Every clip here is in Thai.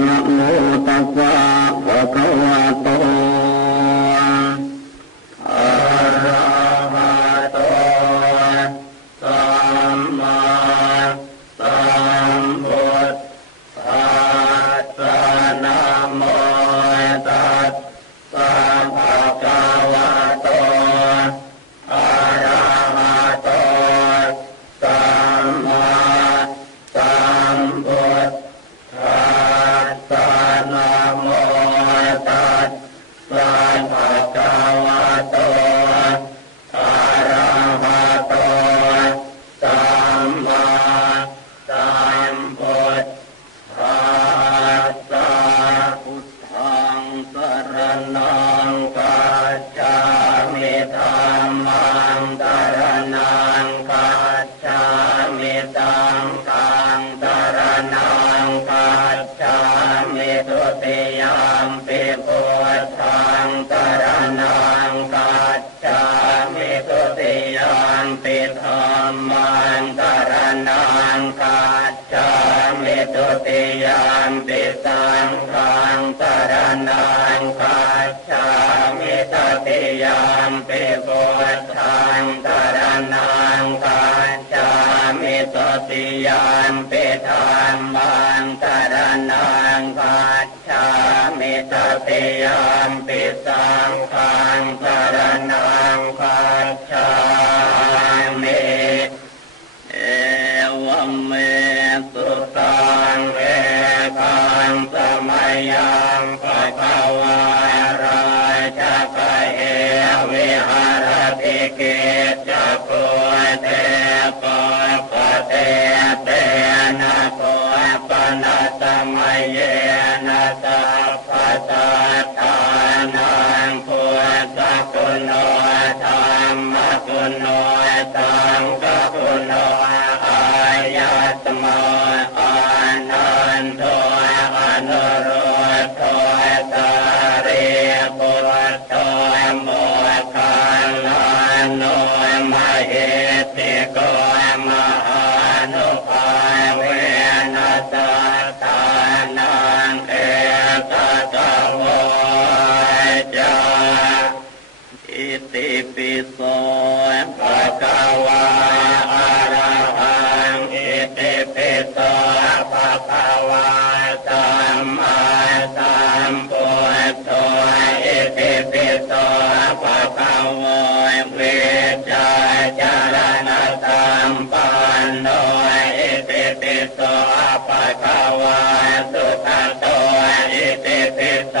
นะโมตัสสะภะคะวะโตอะระหะโตสัมมาสัมพุทธัสสะนะโมตัสสะภะคะวะโตอะระหะโตสัมมาสัมพุทธัสสะนะโมตัสสะภะคะวะโตอะระหะโตสัมมาสัมพุทธัสสะพุทธังสรณังกัจจามิธัมมังสรณังกัจจามิสังฆังสรณังกัจจามิตุติยามปิพุทธังสรณังกัจจามิตุติยามปิธัมมังสรณังกัจจามิตุติยามปิสังฆัง สรณังกัจจามิตติยามปิพุทธังสรณังกัจจามิตติยามปิธรรมังสรณังกัจจามิตติยามปิสังฆังสรณังกัจจามิเอวเมสุตังเอ งสมัยยังปะภาวาราชกะเอวิหารติเกจักโกเตปะปะเตเตนะโกปะนะสมัยเยนะสัพพะสัตานังพุทธคุณโนธรรมคุณโนสังฆคุณโน ตโมอานันโตอนุรุตโทสารีปุตโตโมคัลลานุมเหติโกมหานุภาเวนัสตานังเอกตะโวจา อิติปิโสภะคะวะอะระหังอิติปิโสภะคะวะตัมมาตัมปุต อิติปิโสภะคะวะเวจาจารณสัมปันโนอิติปิโสภะคะวะสุขโตอิติปิโส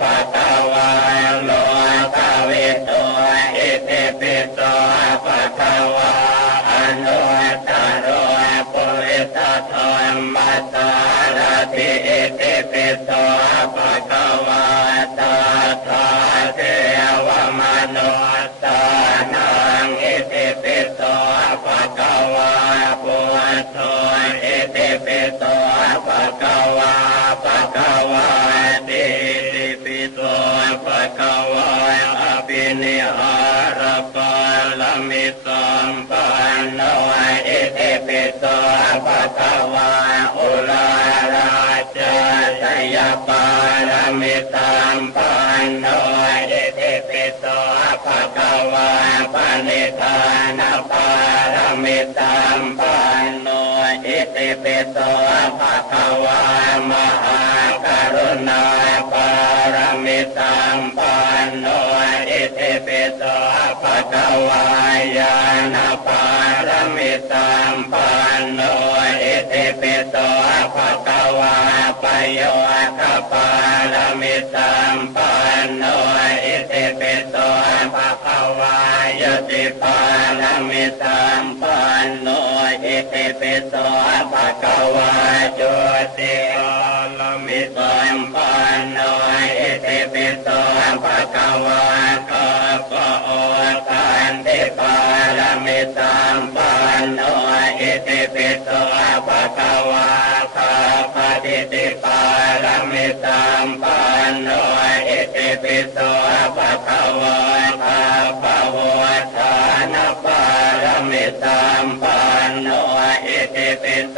ภะคะวะโลกวิโตอิติปิโสภะคะวะอนุตตรปุริสธรรมสา รติอิติปิโสภะคะวะตาตาเทวมนุสสานังอิติปิโสภะคะวะปุถโตอิติปิโสภะคะวะภะคะวะติ ติปิโสภะคะวะอภินิหารปาลมิสัมปันโนอิติปิโสภะคะวะอุลาราชสยปาลมิสัมปันโนอิติปิโสภะคะวะปณิธานปาลมิสัมปันโน ติปิโตภะคะวามหากรุณาปารมิตังปันโนอิ ปิโสภะคะวะญาณปารมิสัมปันโนอิติปิโสภะคะวะปโยคปารมิสัมปันโนอิติปิโสภะคะวะยติปารมิสัมปันโนอิติปิโสภะคะวะจุติปารมิสัมปันโน ติปิโสภะคะวะกะปะโอกันติปารมิสัมปันโนอิติปิโสภะคะวะคาปะติติปารมิสัมปันโนอิติปิโสภะคะวะคาปะโวทานปารมิสัมปันโนอิติปิโส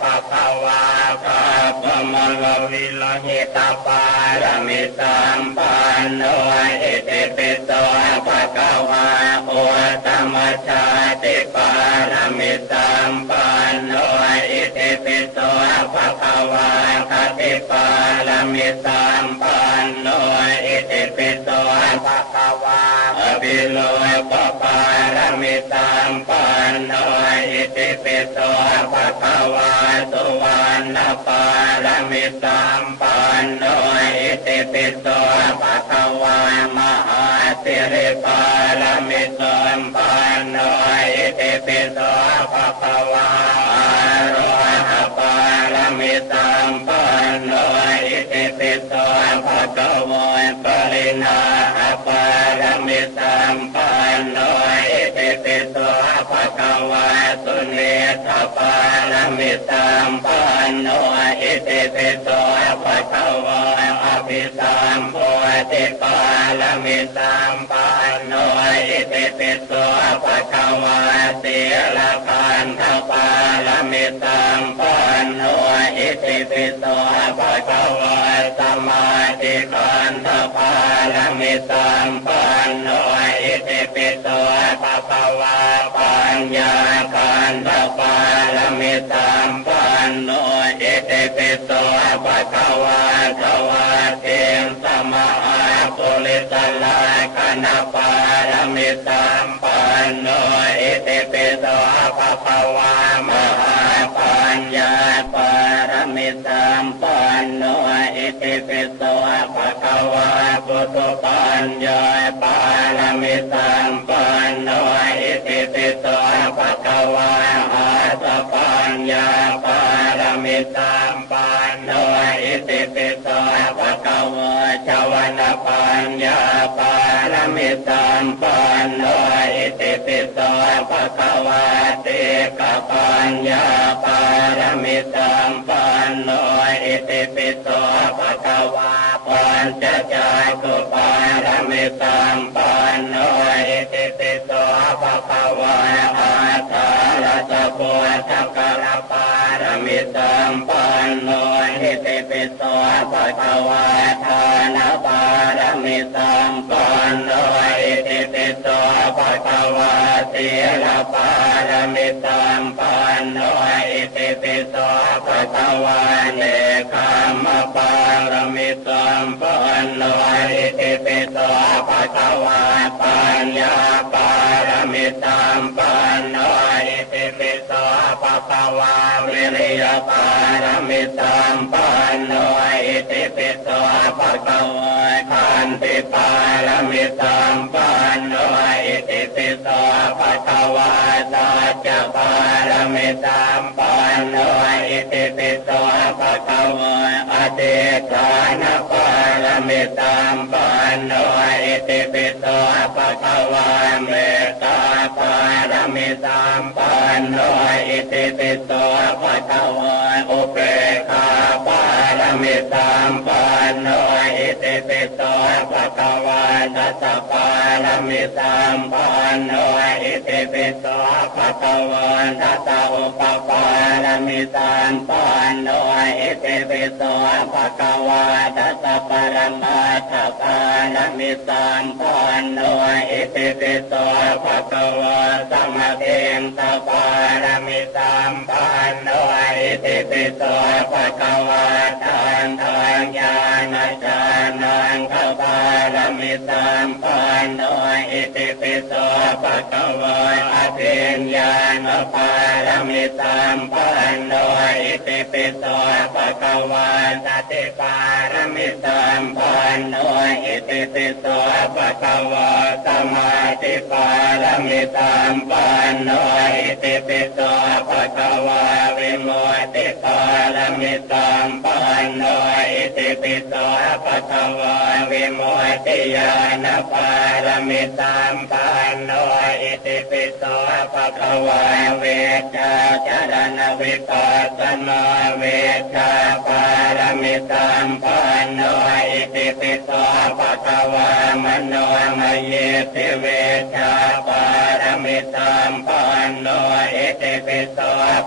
ภะคะวะคาปะมลวิลหิตาปารมิสังมปันโนอิติปิโตภะคะวะโอตมมชาติปารมิสัมปันโนอิติปิโตภะคะวะคติปารมิสัมปันโนอิติปิโต ภะคะวะอภิโลกปารมิสัมปันโนอิติปิโสภะคะวะสุวรรณปารมิสัมปันโนอิติปิโสภะคะวะมหาสิริปารมิสัมปันโนอิติปิโสภะคะวะอรหะปารมิสัมปันโนอิติปิโสภะคะวะปรินา ห ภะคะวะสุเนธปารมิสัมปันโนอิติปิโสภะคะวะอภิสัมโพธิปารมิสัมปันโนอิติปิโสภะคะวะสีลคันธปารมิสัมปันโนอิติปิโสภะคะวะสมาธิคันธปารมิสัมปันโน ปิโสภะปะวะปัญญาคันตปารมิตามปันโนเอเตปิโสภะคะวะตวะเตมสมา ปุริสลาคณปารมิสัมปันโนอิติปิโสภะคะวะมหาปัญญาปารมิสัมปันโนอิติปิโสภะคะวะปุถุปัญญาปารมิสัมปันโนอิติปิโสภะคะวะอาสปัญญาปารมิสัมปันโนอิติปิโสภะคะ วะชาวนะปัญญาปารมิสัมปันโนอิติปิโสภะคะวะเตกะปัญญาปารมิสัมปันโนอิติปิโสภะคะวะปัญจจากุปารมิสัมปันโนอิติปิโส ภะคะวะอาทารสะโพธิกะละปารมิสัมปันโนอิติปิโสภะคะวะทานาปารมิสัมปันโนอิติปิโสภะคะวะสีลปารมิสัมปันโนอิติปิโสภะคะวะเนคขม ปารมิสัมปันโนอิติปิโสภะคะวะปัญญาปารมิสัมปันโนอิติปิโสภะคะวะวิริยปารมิสัมปันโนอิติปิโสภะคะวะขันติปารมิสัมปันโนอิติปิโสภะคะวะสัจจปารมิสัมปันโนอิติปิโสภะคะวะอติฐานนารมิตามปันโนอิติปิโสปะคะวะเมตตาปารมิตามปันโนอิติปิโสปะคะวะอุเบกาปา มิสัมปันโนอิติปิโสภะคะวะทัสสะปารมิสัมปันโนอิติปิโสภะคะวะทัสสะอุปปารมิสัมปันโนอิติปิโสภะคะวะทัสสะปรมัตถปารมิสัมปันโนอิติปิโสภะคะวะสัมมาเทมตปารมิสัมปันโนอิติปิโสภะคะวะทา นทานญาณจานังกปา มิสัมปันโนอิติปิโสภะคะวะอภิญญาณปารมิสัมปันโนอิติปิโสภะคะวะสติปารมิสัมปันโนอิติปิโสภะคะวะสมาธิปารมิสัมปันโนอิติปิโสภะคะวะวิโมติปารมิสัมปันโนอิติปิโสภะคะวะวิโมติญาณปารมิตามปานโนอิ ติปิโสภะคะวะเวชาจารณวิปัสสนาเวชาปารมิสัมปันโนอิติปิโสภะคะวามโนมเยติเวชาปารมิสัมปันโนอิติปิโส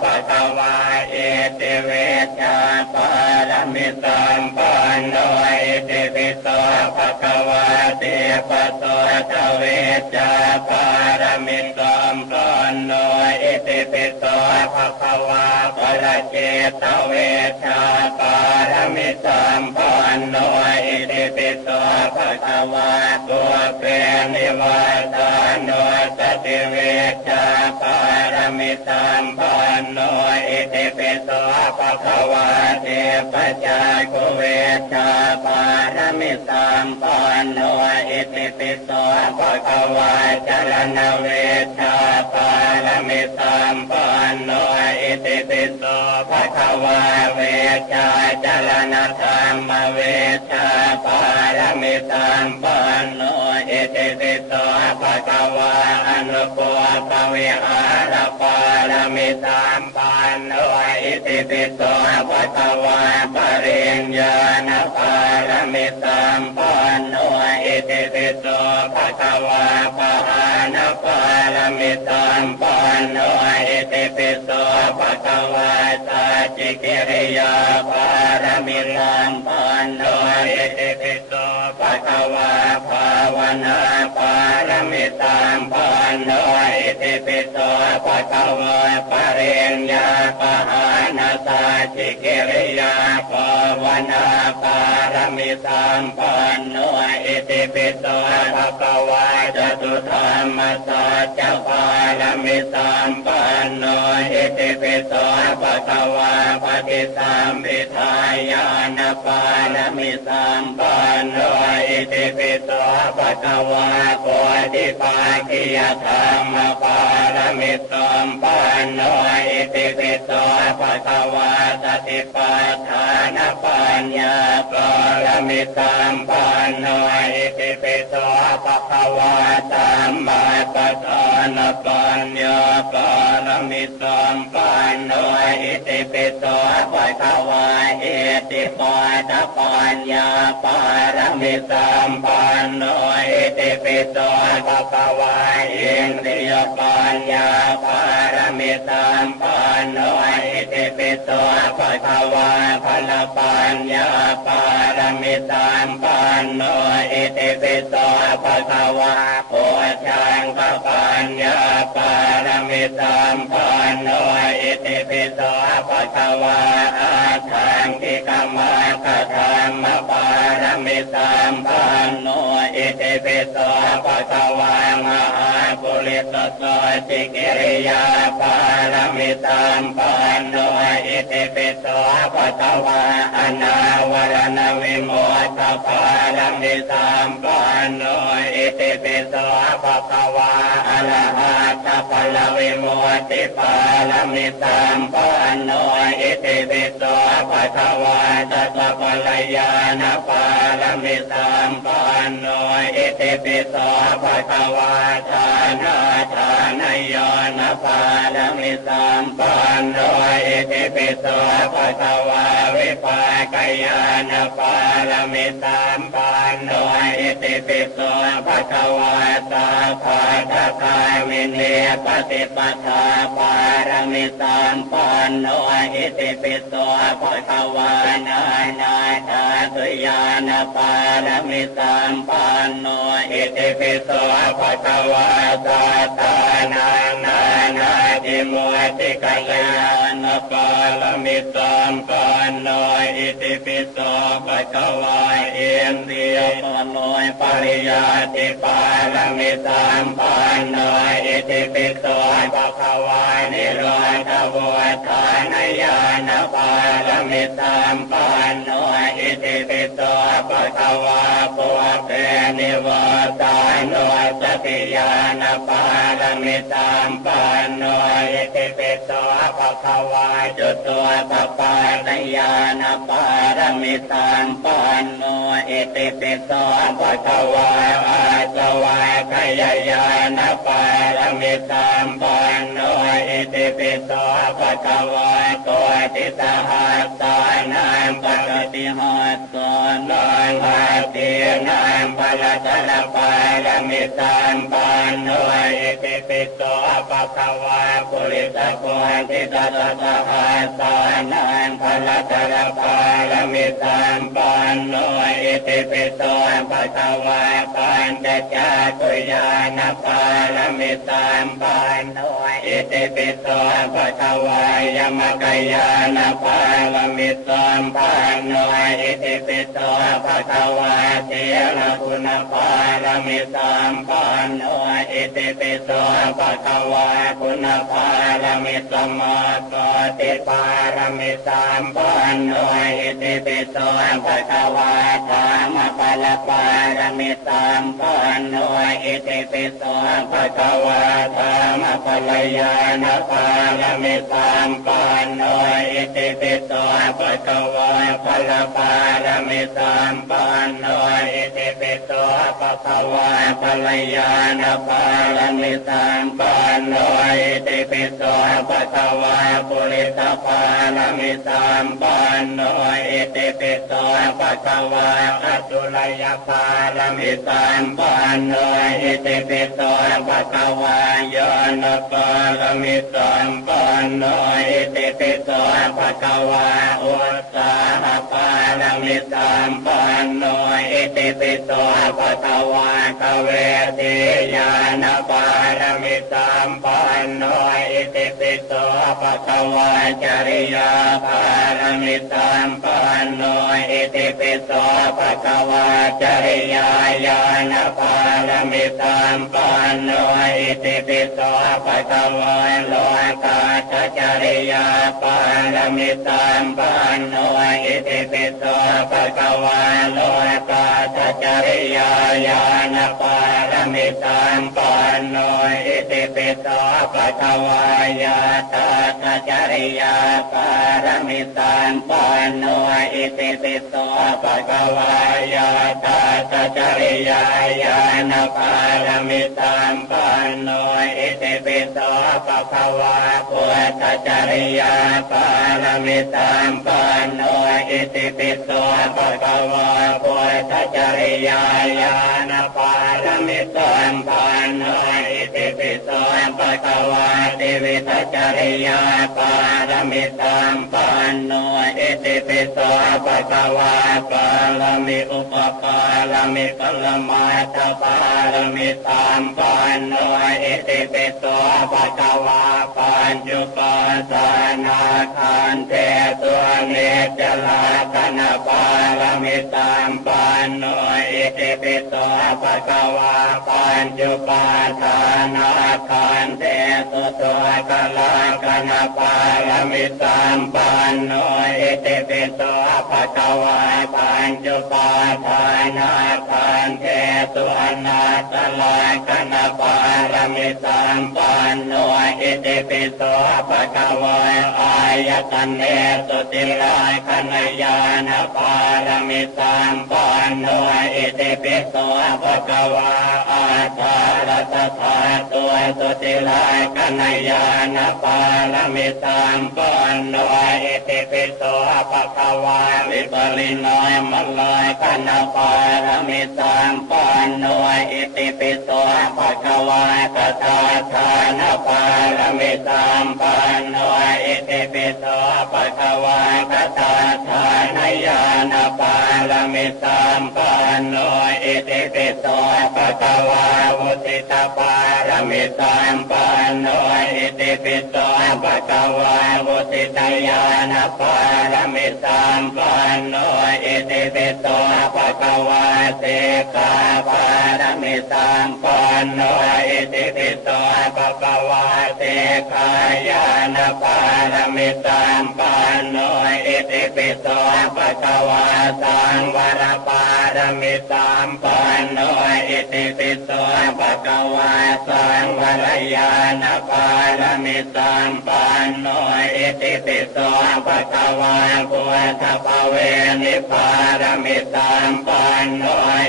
ภะคะวาเอติเวชาปารมิสัมปันโนอิติปิโสภะคะวาเตปะโสทเวชาปารมิสัมปอนโนอิติปิโตภะคะวาปะระเจตเวชาปารมิสัมปอนโนอิติปิโตภะคะวาตัวเป็น นิวาสานโนสติเวชาปารมิสัมปันโนอิติปิโสภะคะวาเทปจาโกเวชาปารมิสัมปันโนอิติปิโสภะคะวาจรณเวชาปารมิสัมปันโนอิติปิโสภะคะวาเวชาจรณธรรมเวชาปารมิสัมปันโนอิติ ปิโสภะคะวาอนุปปวิหารปารมิสัมปันโนอิติปิโสภะคะวาปริญญาณปารมิสัมปันโนอิติปิโสภะคะวาปหานปารมิสัมปันโนอิติปิโสภะคะวาสัจจิกิริยาปารมิสัมปันโนอิติปิโส ภะคะวาภาวนาปารมิสัมปันโนอิติปิโสภะคะวาปริญญาปหานสัจจิกิริยาภาวนาปารมิสัมปันโนอิติปิโตภะคะวาจตุธรรมสัจจปารมิสัมปันโนอิติปิโสภะคะวาปฏิสัมพิทายานปารมิสัมปันโนอิติปิโสภะคะวาโพธิปักขิยธรรมปารมิสัมปันโนอิติปิโสภะคะวาสติปัฏฐานปัญญาปารมิสัมปันโนอิติปิโสภะคะวาสัมมาปัฏฐานปัญญาปารมิสัมปันโนอิติปิโสภะคะวาเอติปัฏฐปัญญาปารมิสัมปันโนอิติปิโสภะคะวาอินทรียปัญญาปารมิสัมปันโนอิติปิโสภะคะวาพลปัญญาปารมิสัมปันโนอิติปิโสภะคะวาโพชังกปัญญาปารมิสัมปันโนอิติปิโสภะคะวาอาทังกิกามาคธรรมปารมิสัมปันโนอิติปิโสภะคะวามหาปุริสสจิกิริยาปารมิสัมปันโนอิติปิโสภะคะวาอนาวรณวิโมตปารมิสัมปันโนอิติปิโสภะคะวาอะระหะตปะลเวโมติปาลมิสัมปานโนอิ ติปิโสภะคะวาตัสสะปะละยานะปารมิสัมปันโนอิติปิโสภะคะวาทานาทานายนะปารมิสัมปันโนอิติปิโสภะคะวาวิปากายานปารมิสัมปันโนอิติปิโสภะคะวาตาภาตาคาวินเนปฏิปทาปารมิสัมปันโนอิติปิโสภะคะวานานาทาตุยานาปารมิสัมปันโนอิติปิโสภะคะวาตาตานังนานาติโมติกายานปารมิสัมปันโนอิติปิโสภะคะวาเอ็นเดียปโนยปริยาติปารมิสัมปันโนอิติปิโสภะคะวานิโรธโวทานญาณปารมิสัมปันโนอิ ติปิโสภะคะวาปุเปนิวตาโนสติญาณปารมิสัมปันโนอิติปิโสภะคะวาจุตัวปปาตญาณปารมิสัมปันโนอิติปิโสภะคะวาอาสวะขยายานปารมิสัมปันโนอิติปิโสภะคะวะโตติสหัสสานังปะติหตโตนอนหาตินังพละตละปารมิตังปันโนอิติปิโตปะคะวะปุริตโกติตะตะตะหาตานังพละตละปารมิตังปันโนอิ ติปิโตปะคะวะปัญจจาตุยานาปารมิตังปันโนอิติปิโตปะคะวะยมกยานาปารมิตังปันโนอิติปิโตปะคะวะเทระคุณปารมิตังปันโนอิติปิโสปะคะวะคุณปารมิสัมาสติปารมิสัมปันโนอิติปิโสปะคะวะธรรมปะละปารมิสัมปันโนอิติปิโสปะคะวะธรรมปะลยานปารมิสัมปันโนอิติปิโสปะคะวะปะละปารมิสัมปันโนอิติปิโสปะคะวะปะลยานปารมิสัมปันโนอิติปิโสปะคะวะปุริสปารมิสัมปันโนอิติปิโสปะคะวะตุลยปารมิสัมปันโนอิติปิโสปะคะวะยนปารมิสัมปันโนอิติปิโสปะคะวะอุตสาหปารมิสัมปันโนอิติปิโสปะคะวะกเวทิยานปารมิสัมปันโนอิติปิโสปะคะวะจริยาปารมิสัมปันโนอิติปิโสปะคะวะจริยาญาณปารมิสัมปันโนอิติปิโสปะคะวะโลกาจจริยาปารมิสัมปันโนอิติปิโสปะคะวะโลกาจจริยาญาณปารมิสัมปันโนอิติปิโสปะคะวะยาตาจริยาปารมิสัมปันโนอิติปิโสปะคะวะยาตาจจริยาญาณปารมิสัมปันโนอิติปิโสปะคะวะพุทธจริยาปารมิสัมปันโนอิติปิโสปะคะวะพุทธจริยาญาณปารมิสัมปันโนอิติปิโสปะคะวะเทวิตจริยาารมิสัมปันโนอิติปิโสปะคะวะปารมิอุปปารมิกัลมาตปารมิสัมปันโนอิติปิโสปะคะวะปัญจุปาสานาคันเทตัวเนจลาคณปารมิสัมปันโนอิติปิโสปะคะวะปัญจุปาทานาคันเทตุตัวกลาคณปารมิสัมปันโนอิติปิโตปะตะวาปัญจุปาทานาปันเทตุอนาตลาคณปาร มิสัมปันโนอิติปิโสปะคะวะอายตันเนสุติลาคณยานปารมิสัมปันโนอิติปิโสปะคะวะอาชาลตถาตัวสุติลาคณยานปารมิสัมปันโนอิติปิโสปะคะวะวิปลิโนมลอยคณปารมิสัมปันโนอิติปิโสปะคะวะตถาทานปารมิสัมปันโนอิติปิโสปะคะวะตถาทานญาณปารมิสัมปันโนอิติปิโสปะคะวะวุติตาปารมิสัมปันโนอิติปิโสปะคะวะวุติตาญาณปารมิสัมปันโนอิติปิโสปะคะวะเสกาปารมิสัมปันโนอิติปิโสปะคะวะเสกายานปารมิสัมปันโนอิติปิโสปะคะวะสังวรปารมิสัมปันโนอิติปิโสปะคะวะสังวรญาณปารมิสัมปันโนอิติปิโสปะคะวะพุทธภเวนิปารมิตามปันโน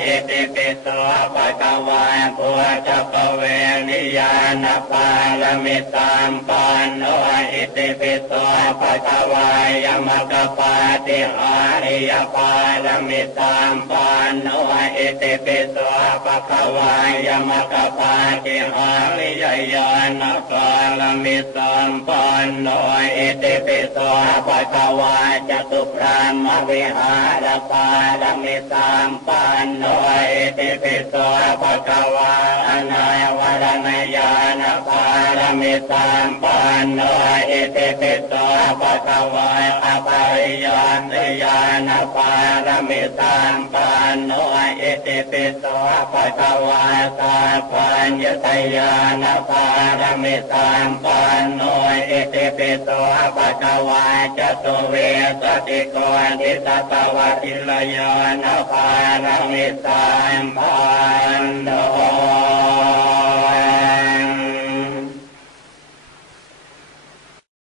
อิติปิโสภะคะวะพุทธปเวนิยานปารมิตามปันโนอิติปิโสภะคะวายมกปาติอาริยปารมิตามปันโนอิติปิโสภะคะวายมะกะปาติอาริยญาณปารมิตามปันโนอิติปิโสภะคะวาจตุพรามวิหารปารมิตามปันโนอิติปิโสภะคะวาอนาวรณญาณปารมิตามปันโนอิติปิโสภะคะวาอภริยานญาณปารมิตามปันโนเอิติปิโสภะคะวาตาปัญญตยานาปารมิตังปันโนเอิติปิโสภะคะวาจตุเวสติโกนิสตวะทิลยานาปารมิตังปันโน